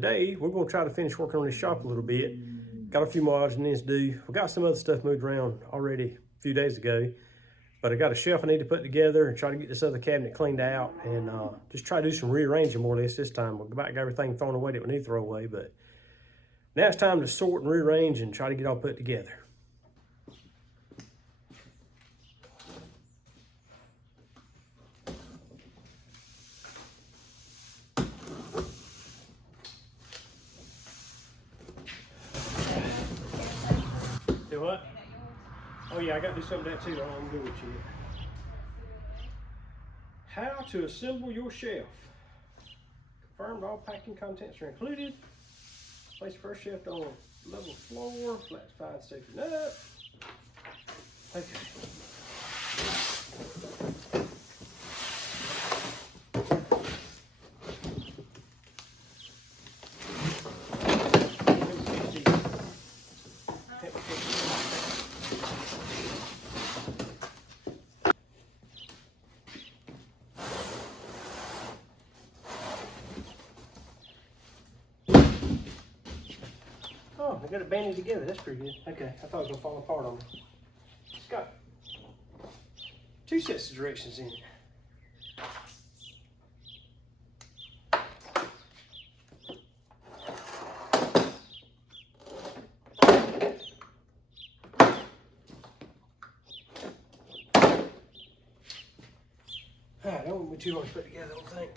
today we're going to try to finish working on this shop a little bit. Got a few more odds and ends to do. We got some other stuff moved around already a few days ago, but I got a shelf I need to put together and try to get this other cabinet cleaned out and just try to do some rearranging more or less this time. We've about got everything thrown away that we need to throw away, but now it's time to sort and rearrange and try to get all put together. Do what? Oh yeah, I got to do some of that too. I'm good with you. How to assemble your shelf. Confirmed all packing contents are included. Place first shelf on level floor. Flat fine safety up. Okay. Oh, I got it banded together. That's pretty good. Okay, I thought it was gonna fall apart on me. It's got two sets of directions in it. Alright, that won't be too hard to put together, I don't think.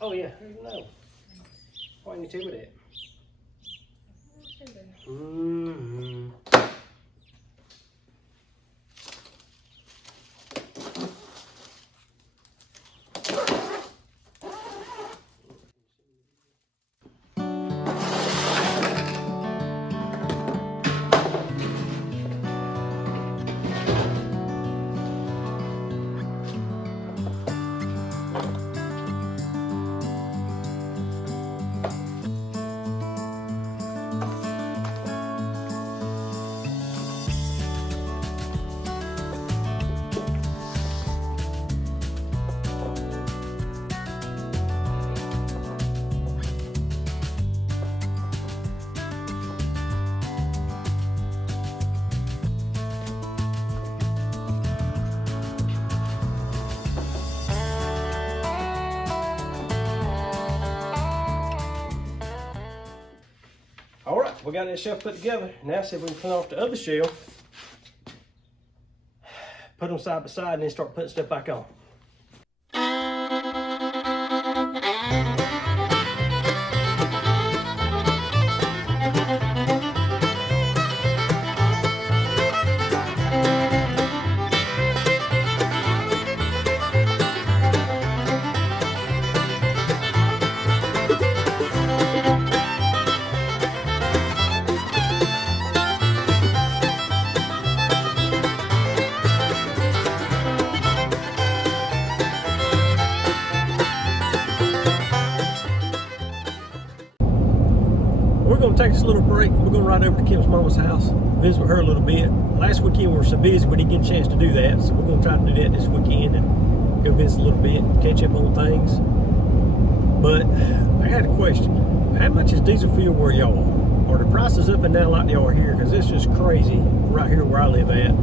Oh yeah, no. Why didn't you tell me that? Mm-hmm. All right, we got that shelf put together. Now see if we can clean off the other shelf, put them side by side, and then start putting stuff back on. We're going to take this little break. We're going to ride over to Kim's mama's house, visit with her a little bit. Last weekend we were so busy we didn't get a chance to do that, so we're going to try to do that this weekend and go visit a little bit, catch up on things. But I had a question. How much is diesel fuel where y'all are? Are the prices up and down like they are here? Because it's just crazy right here where I live at.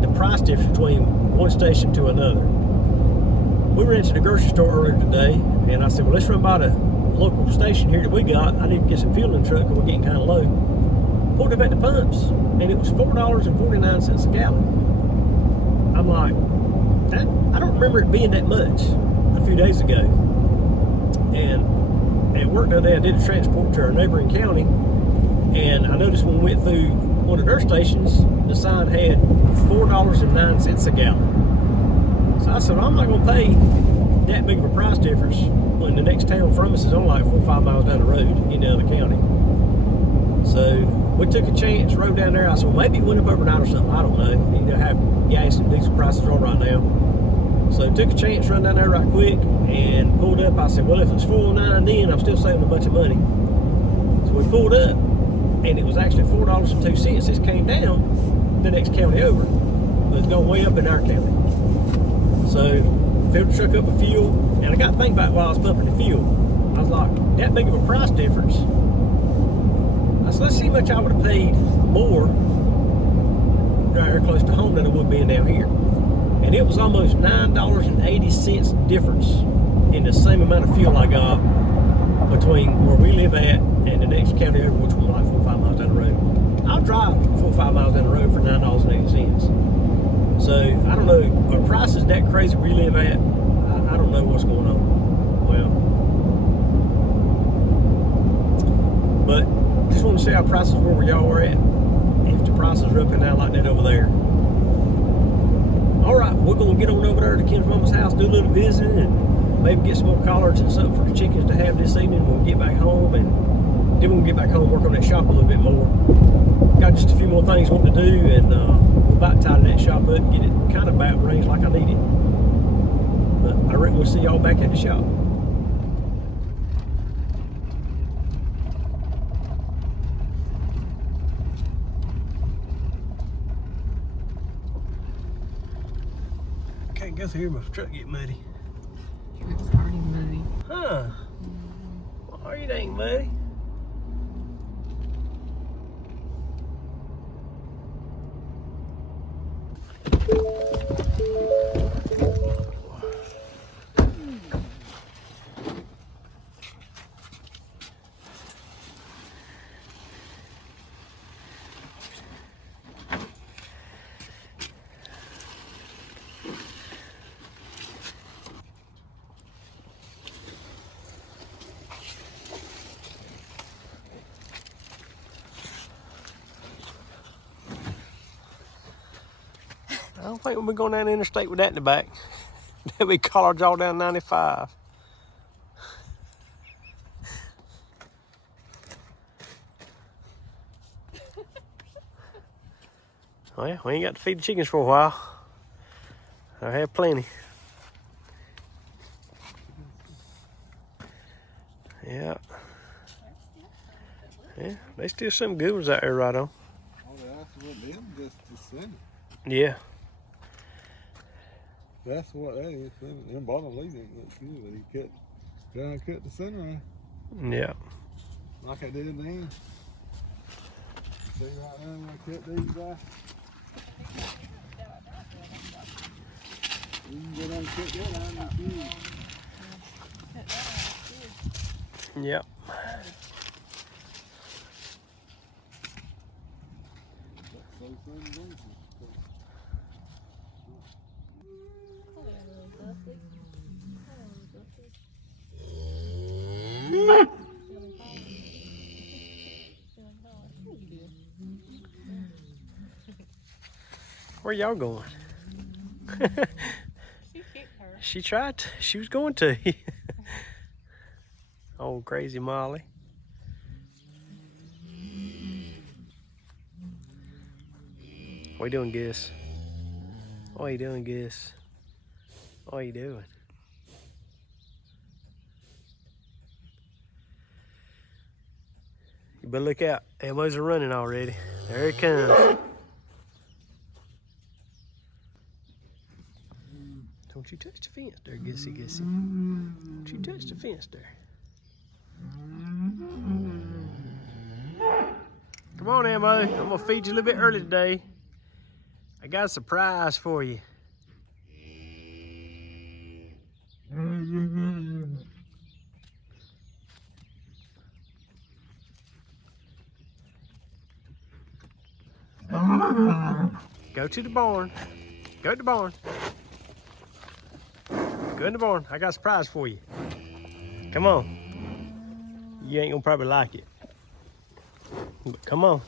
The price difference between one station to another. We were into the grocery store earlier today, and I said, well, let's run by the local station here that we got. I need to get some fuel in the truck because we're getting kind of low. Pulled up at the pumps and it was $4.49 a gallon. I'm like, I don't remember it being that much a few days ago. And at work the other day I did a transport to our neighboring county, and I noticed when we went through one of their stations, the sign had $4.09 a gallon. So I said, well, I'm not going to pay that big of a price difference when the next town from us is only like 4 or 5 miles down the road in the other county. So we took a chance, rode down there. I said, well, maybe it went up overnight or something. I don't know. You know how gas and diesel prices are right now. So took a chance, run down there right quick, and pulled up. I said, well, if it's $4.09 then, I'm still saving a bunch of money. So we pulled up, and it was actually $4.02. This came down the next county over, but it's going way up in our county. So filled the truck up with fuel, and I got to think about it while I was pumping the fuel. I was like, that big of a price difference. I said, let's see how much I would have paid more right here close to home than it would be down here. And it was almost $9.80 difference in the same amount of fuel I got between where we live at and the next county over, which was like 4 or 5 miles down the road. I'll drive 4 or 5 miles down the road for $9.80. So I don't know, are prices that crazy where you live at? I don't know what's going on. Well, but just want to see how prices were where y'all were at. If the prices are up and down like that over there. All right, we're gonna get on over there to Kim's mama's house, do a little visiting, and maybe get some more collards and something for the chickens to have this evening. We'll get back home, and then we'll get back home and work on that shop a little bit more. Got just a few more things I want to do, and we're about to tidy that shop up and get it kind of back range like I need it. But I reckon we'll see y'all back at the shop. Can't go through here, my truck get muddy. It's already muddy. Huh? Oh, it ain't muddy. I don't think we'll be going down the interstate with that in the back. There'll be collards all down 95. Well, we ain't got to feed the chickens for a while. I have plenty. Yeah. Yeah, there's still some good ones out there right on. Oh, that's what them just the center. Yeah. That's what that is. Them bottom leaves ain't look good, but he trying to cut the center out. Yeah. Like I did then. See right now when I cut these out. You can go down and cut that out and see. Yep. Where y'all going? She kicked her. She tried to. She was going to. Old crazy Molly. What you doing, Goose? What you doing, Goose? What you doing? You better look out. Elbows are running already. There it comes. Don't you touch the fence there, Goosey Goosey. Don't you touch the fence there. Come on, Emma. I'm gonna feed you a little bit early today. I got a surprise for you. Go to the barn. Go to the barn. Go in the barn. I got a surprise for you. Come on. You ain't gonna probably like it. But come on.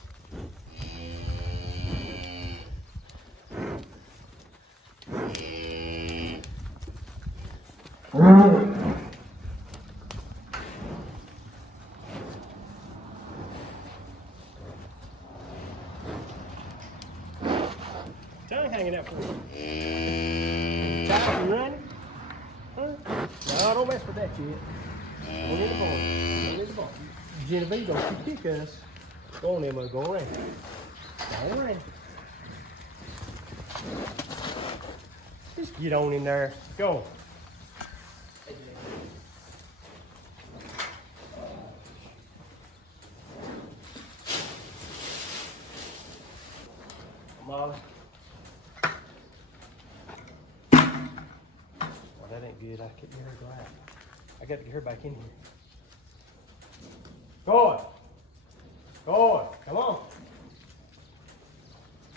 Tongue hanging out for you. Tired and running? Huh? No, don't mess with that yet. Go in the barn. Go in the barn. Genevieve, don't you kick us. Go on, Emma. Go around. Go around. Just get on in there. Go. Molly. Well, that ain't good. I can't get her to go out. I got to get her back in here. Go on. Go on. Come on.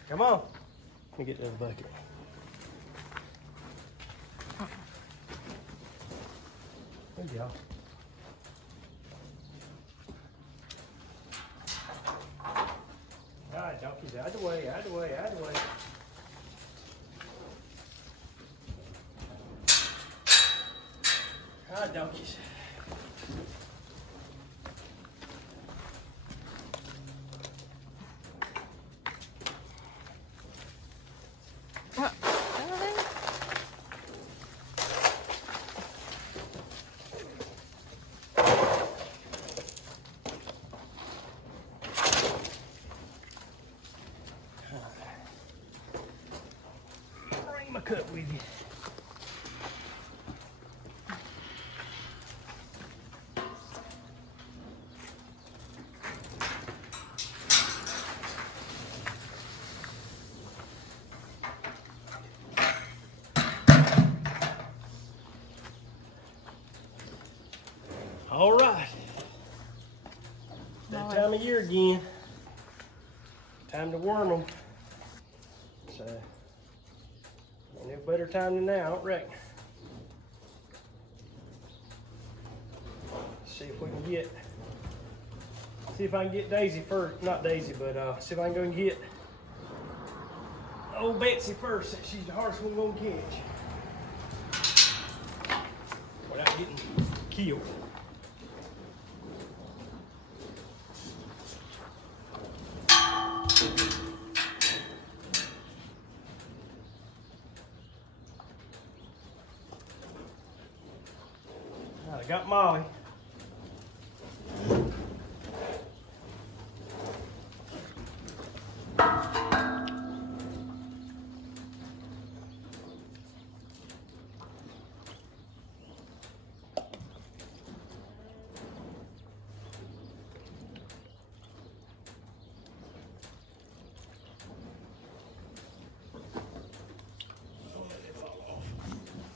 Come on. Let me get this bucket. There you go. All right, donkeys, out of the way, out of the way, out of the way. All right, donkeys. Bring my cup with you. All right. That time of year again. Time to worm them. So, no better time than now, I don't reckon. See if we can get, see if I can get Daisy first. Not Daisy, but see if I can go and get old Betsy first, since she's the hardest one we're gonna catch. Without getting killed. I got Molly.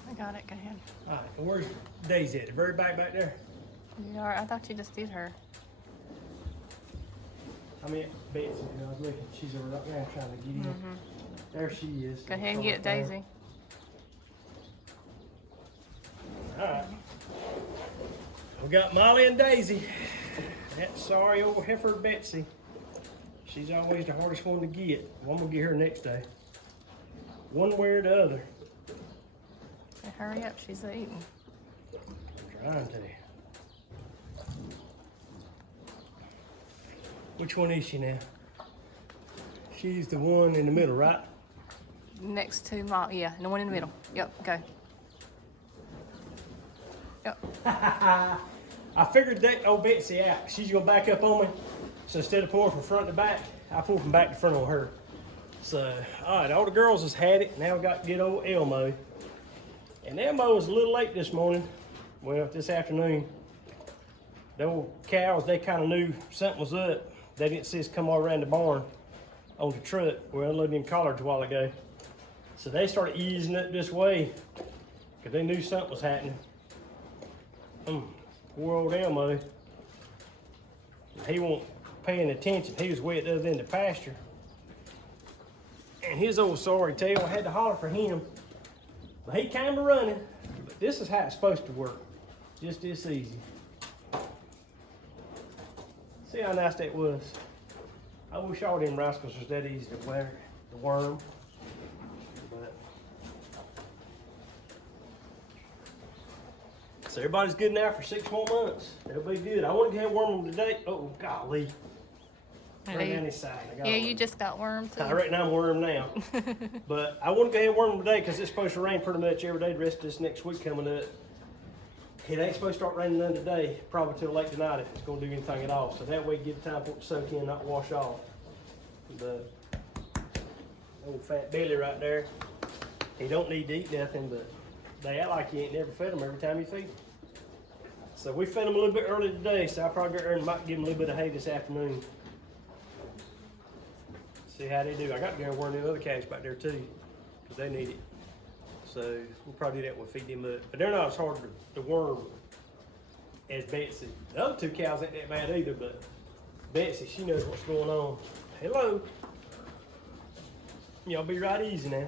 I got it. Go ahead. All right, and where's Daisy at? The very back there? You are. I thought you just did her. I mean, Betsy, I was looking. She's over right there trying to get in. There she is. Go ahead and get Daisy. All right. We got Molly and Daisy. That sorry old heifer Betsy. She's always the hardest one to get. Well, I'm gonna get her next day. One way or the other. Okay, hurry up. She's eating. I'm trying to. Which one is she now? She's the one in the middle, right? Next to Mom. Yeah, and the one in the middle. Yep, go. Yep. I figured that old Betsy out. She's gonna back up on me. So instead of pulling from front to back, I pull from back to front on her. So, all right, all the girls has had it. Now we got to get old Elmo. And Elmo was a little late this morning. Well, this afternoon. The old cows, they kind of knew something was up. They didn't see us come all around the barn on the truck. We unloaded them collards a while ago. So they started easing up this way because they knew something was happening. Poor old Elmo. He wasn't paying attention. He was way at the other end of the pasture. And his old sorry tail, I had to holler for him. But he came running. But this is how it's supposed to work. Just this easy. See how nice that was. I wish all them rascals was that easy to wear, to worm. But so everybody's good now for 6 more months. They'll be good. I want to go ahead and worm them today. Oh, golly. Right down this side. Yeah, you just got wormed too. I reckon I'm worm now. But I want to go ahead and worm them today because it's supposed to rain pretty much every day the rest of this next week coming up. It ain't supposed to start raining none today, probably till late tonight if it's going to do anything at all. So that way you get time for it to soak in, not wash off. The old fat belly right there, he don't need to eat nothing, but they act like you ain't never fed them every time you feed them. So we fed them a little bit early today, so I'll probably go there and might give them a little bit of hay this afternoon. See how they do. I got to go and warn the other calves back there too, because they need it. So we'll probably do that when we feed them up. But they're not as hard to worm as Betsy. The other two cows ain't that bad either, but Betsy, she knows what's going on. Hello. Y'all be right easy now.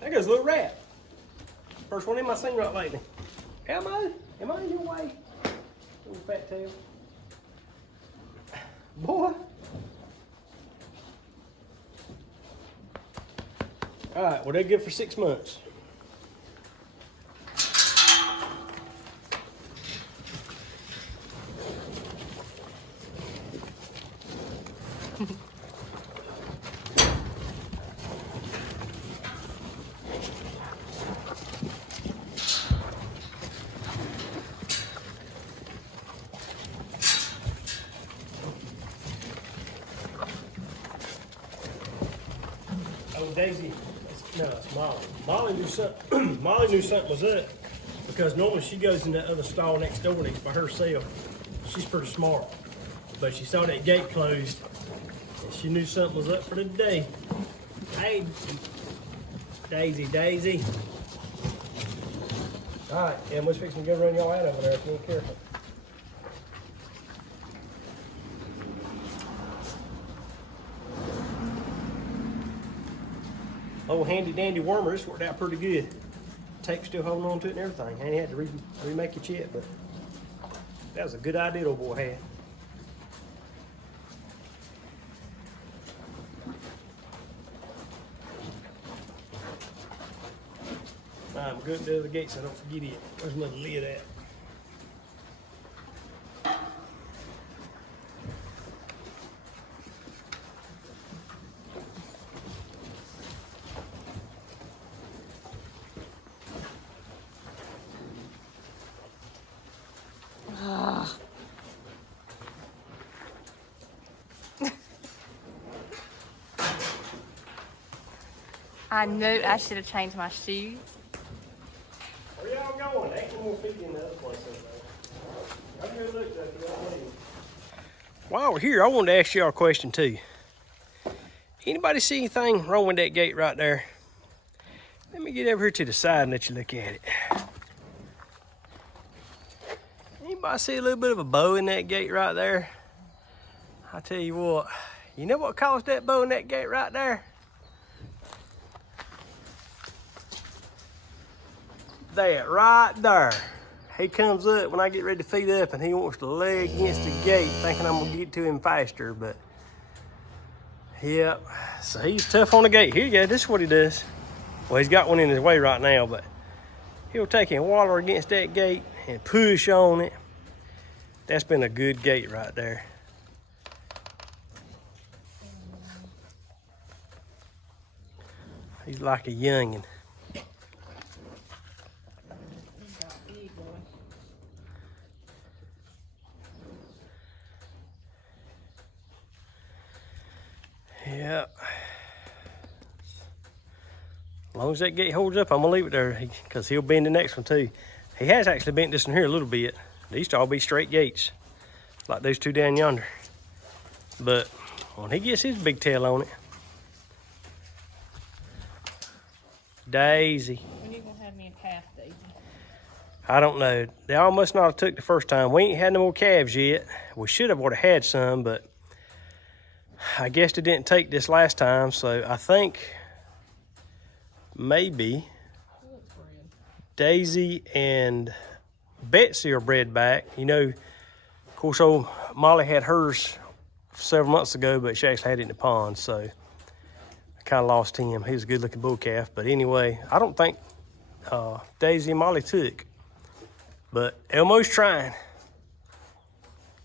There goes a little rat. First one in my seen right lately. Am I in your way? Little fat tail. Boy. All right, well, they're good for 6 months. Oh, Daisy, no, it's Molly. Molly knew something. Molly knew something was up because normally she goes in that other stall next door and eats by herself. She's pretty smart, but she saw that gate closed and she knew something was up for the day. Hey, Daisy. All right, and we're fixing to go run y'all out over there. Be careful. Old handy dandy wormer, this worked out pretty good. Tape's still holding on to it and everything. I ain't had to remake it yet, but that was a good idea old boy had. All right, we're going to the other gate so I don't forget it. Where's my lid at? I knew I should have changed my shoes. Where y'all going? Ain't no more feet in the other place over there. I'm gonna look at the other lady. While we're here, I wanted to ask y'all a question too. Anybody see anything wrong with that gate right there? Let me get over here to the side and let you look at it. Anybody see a little bit of a bow in that gate right there? I tell you what, you know what caused that bow in that gate right there? That right there. He comes up when I get ready to feed up and he wants to lay against the gate thinking I'm gonna get to him faster, but yep. So he's tough on the gate. Here you go, this is what he does. Well, he's got one in his way right now, but he'll take and waller against that gate and push on it. That's been a good gate right there. He's like a youngin'. Yep. As long as that gate holds up, I'm gonna leave it there because he'll bend the next one too. He has actually bent this one here a little bit. These used to all be straight gates, like those two down yonder. But when he gets his big tail on it, Daisy. When you gonna have me a calf, Daisy? I don't know. They all must not have took the first time. We ain't had no more calves yet. We should have would have had some, but I guess they didn't take this last time, so I think maybe Daisy and Betsy are bred back. You know, of course, old Molly had hers several months ago, but she actually had it in the pond, so I kind of lost him. He was a good-looking bull calf, but anyway, I don't think Daisy and Molly took, but Elmo's trying.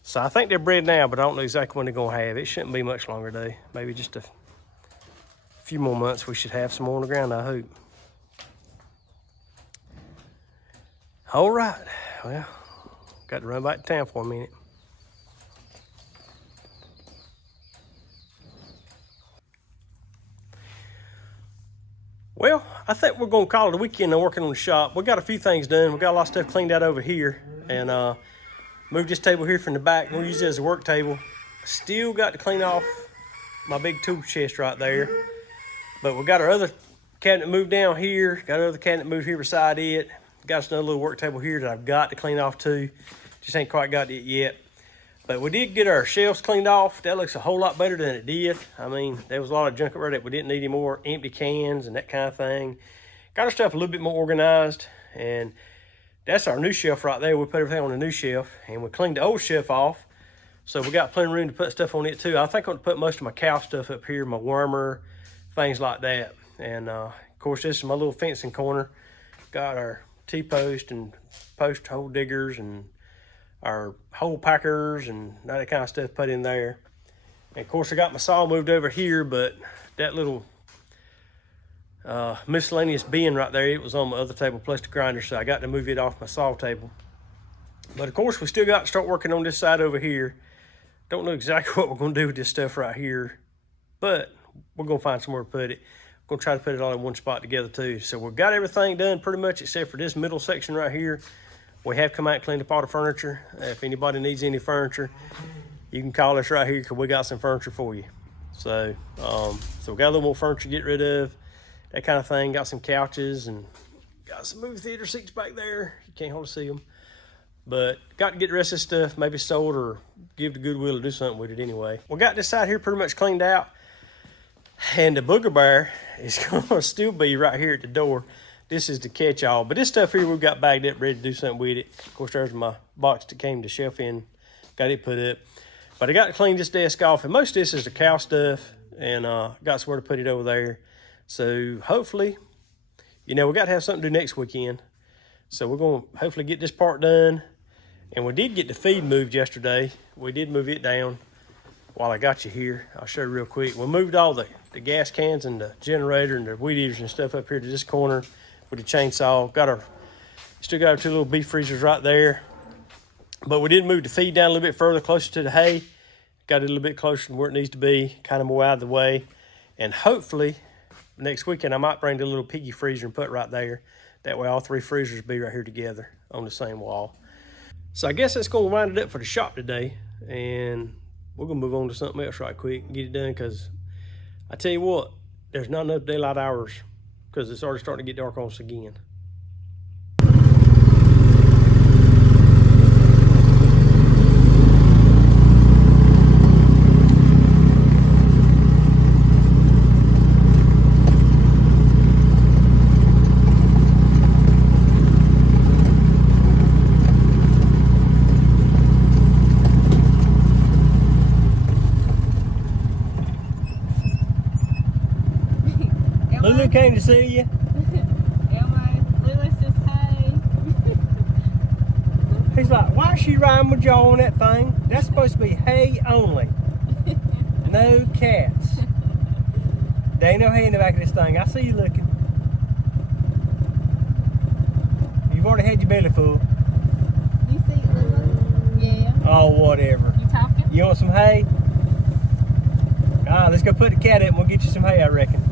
So I think they're bred now, but I don't know exactly when they're gonna have. It shouldn't be much longer though. Maybe just a few more months we should have some more on the ground, I hope. All right, well, got to run back to town for a minute. Well, I think we're gonna call it a weekend on working on the shop. We got a few things done. We got a lot of stuff cleaned out over here, and moved this table here from the back. We'll use it as a work table. Still got to clean off my big tool chest right there. But we got our other cabinet moved down here. Got our other cabinet moved here beside it. Got us another little work table here that I've got to clean off too. Just ain't quite got it yet. But we did get our shelves cleaned off. That looks a whole lot better than it did. I mean, there was a lot of junk up there that we didn't need anymore. Empty cans and that kind of thing. Got our stuff a little bit more organized. And that's our new shelf right there. We put everything on the new shelf. And we cleaned the old shelf off. So we got plenty of room to put stuff on it too. I think I'm going to put most of my cow stuff up here. My wormer, things like that. And of course, this is my little fencing corner. Got our T-post and post hole diggers and our hole packers and that kind of stuff put in there. And of course, I got my saw moved over here, but that little miscellaneous bin right there, it was on my other table plus the grinder, so I got to move it off my saw table. But of course, we still got to start working on this side over here. Don't know exactly what we're going to do with this stuff right here, but we're going to find somewhere to put it. We're going to try to put it all in one spot together too. So we've got everything done pretty much except for this middle section right here. We have come out and cleaned up all the furniture. If anybody needs any furniture, you can call us right here because we got some furniture for you. So, so we got a little more furniture to get rid of, that kind of thing. Got some couches and got some movie theater seats back there. You can't hardly see them. But got to get the rest of this stuff maybe sold or give to Goodwill to do something with it anyway. We got this side here pretty much cleaned out. And the booger bear is going to still be right here at the door. This is the catch-all. But this stuff here we've got bagged up, ready to do something with it. Of course, there's my box that came to shelf in. Got it put up. But I got to clean this desk off. And most of this is the cow stuff. And got somewhere to put it over there. So hopefully, you know, we got to have something to do next weekend. So we're going to hopefully get this part done. And we did get the feed moved yesterday. We did move it down. While I got you here, I'll show you real quick. We moved all the gas cans and the generator and the weed eaters and stuff up here to this corner with the chainsaw. Still got our two little beef freezers right there. But we did move the feed down a little bit further, closer to the hay. Got it a little bit closer to where it needs to be, kind of more out of the way. And hopefully, next weekend, I might bring the little piggy freezer and put it right there. That way all three freezers will be right here together on the same wall. So I guess that's going to wind it up for the shop today. And we're going to move on to something else right quick and get it done because I tell you what, there's not enough daylight hours because it's already starting to get dark on us again. Lulu came to see you. Lulu says hey. He's like, why is she riding with y'all on that thing? That's supposed to be hay only. No cats. There ain't no hay in the back of this thing. I see you looking. You've already had your belly full. You see Lulu? Yeah. Oh, whatever. You talking? You want some hay? Let's go put the cat up and we'll get you some hay, I reckon.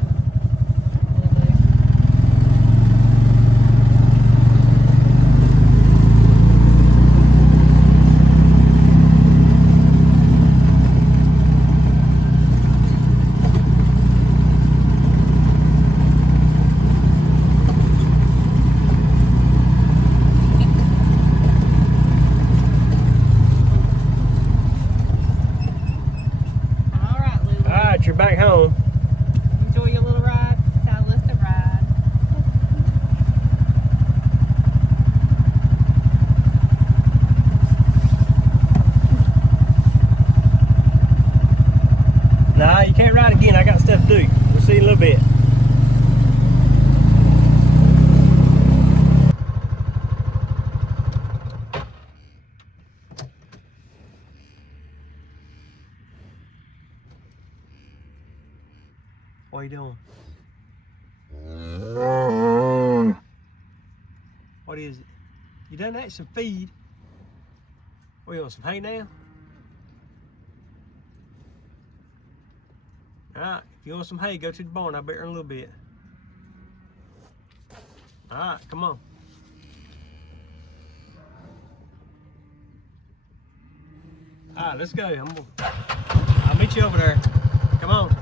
You're back home. Enjoy your little ride. Southwest ride. Nah, you can't ride again. I got stuff to do. We'll see you in a little bit. What are you doing? What is it? You done that? Some feed? What, you want some hay now? Alright, if you want some hay, go to the barn. I'll be there in a little bit. Alright, come on. Alright, let's go. I'll meet you over there. Come on.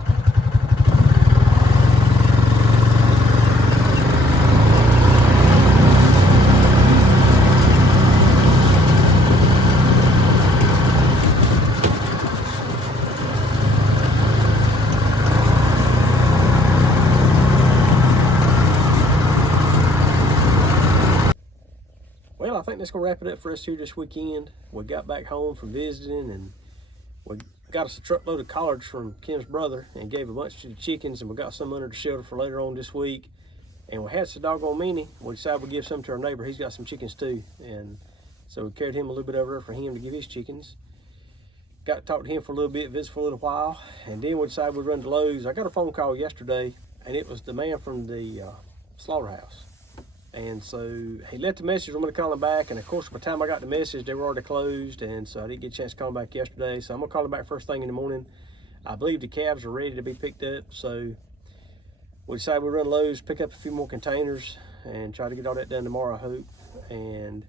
Well, I think that's going to wrap it up for us here this weekend. We got back home from visiting, and we got us a truckload of collards from Kim's brother and gave a bunch to the chickens, and we got some under the shelter for later on this week. And we had some doggone many. We decided we'd give some to our neighbor. He's got some chickens too. And so we carried him a little bit over for him to give his chickens. Got to talk to him for a little bit, visit for a little while, and then we decided we'd run to Lowe's. I got a phone call yesterday, and it was the man from the slaughterhouse. And so he left the message. I'm going to call him back. And of course, by the time I got the message, they were already closed. And so I didn't get a chance to call him back yesterday. So I'm going to call him back first thing in the morning. I believe the calves are ready to be picked up. So we decided we'd run Lowe's, pick up a few more containers, and try to get all that done tomorrow, I hope. And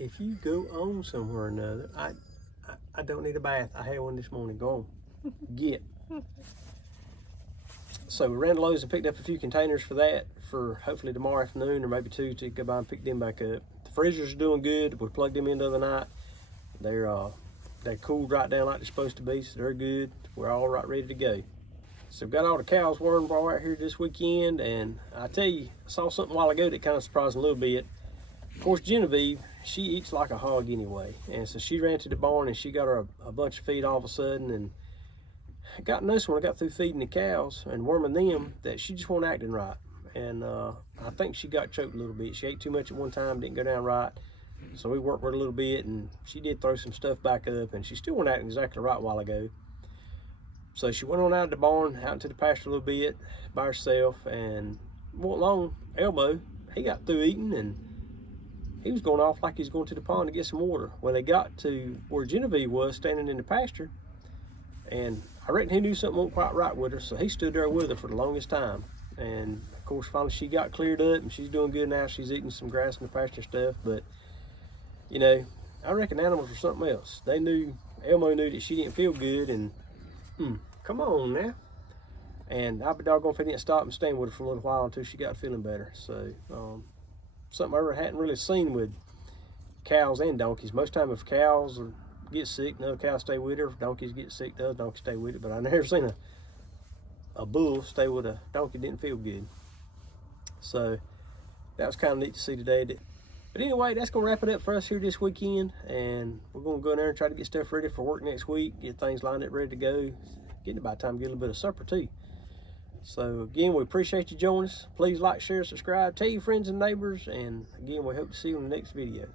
if you go on somewhere or another, I don't need a bath. I had one this morning. Go on. Get. So we ran to Lowe's and picked up a few containers for that for hopefully tomorrow afternoon or maybe 2 to go by and pick them back up. The freezers are doing good. We plugged them in the other night. They cooled right down like they're supposed to be, so they're good. We're all right ready to go. So we've got all the cows worm ball out here this weekend, and I tell you, I saw something a while ago that kind of surprised me a little bit. Of course, Genevieve, she eats like a hog anyway, and so she ran to the barn and she got her a bunch of feed all of a sudden, and I got noticed when I got through feeding the cows and worming them that she just wasn't acting right. And I think she got choked a little bit. She ate too much at one time, didn't go down right. So we worked with her a little bit, and she did throw some stuff back up, and she still wasn't acting exactly right a while ago. So she went on out of the barn, out into the pasture a little bit by herself, and went along. Elbow, he got through eating, and he was going off like he was going to the pond to get some water. When they got to where Genevieve was, standing in the pasture, and I reckon he knew something wasn't quite right with her, so he stood there with her for the longest time. And of course, finally she got cleared up, and she's doing good now. She's eating some grass in the pasture stuff. But you know, I reckon animals are something else. They knew, Elmo knew that she didn't feel good, and come on now. And I'd be doggone if he didn't stop and stay with her for a little while until she got feeling better. So something I hadn't really seen with cows and donkeys. Most time if cows get sick, another cow stay with her. If donkeys get sick, the other donkey stay with it. But I never seen a bull stay with a donkey that didn't feel good. So that was kind of neat to see today. But anyway, that's going to wrap it up for us here this weekend. And we're going to go in there and try to get stuff ready for work next week, get things lined up, ready to go. Getting about time to get a little bit of supper too. So again, we appreciate you joining us. Please like, share, subscribe, tell your friends and neighbors. And again, we hope to see you in the next video.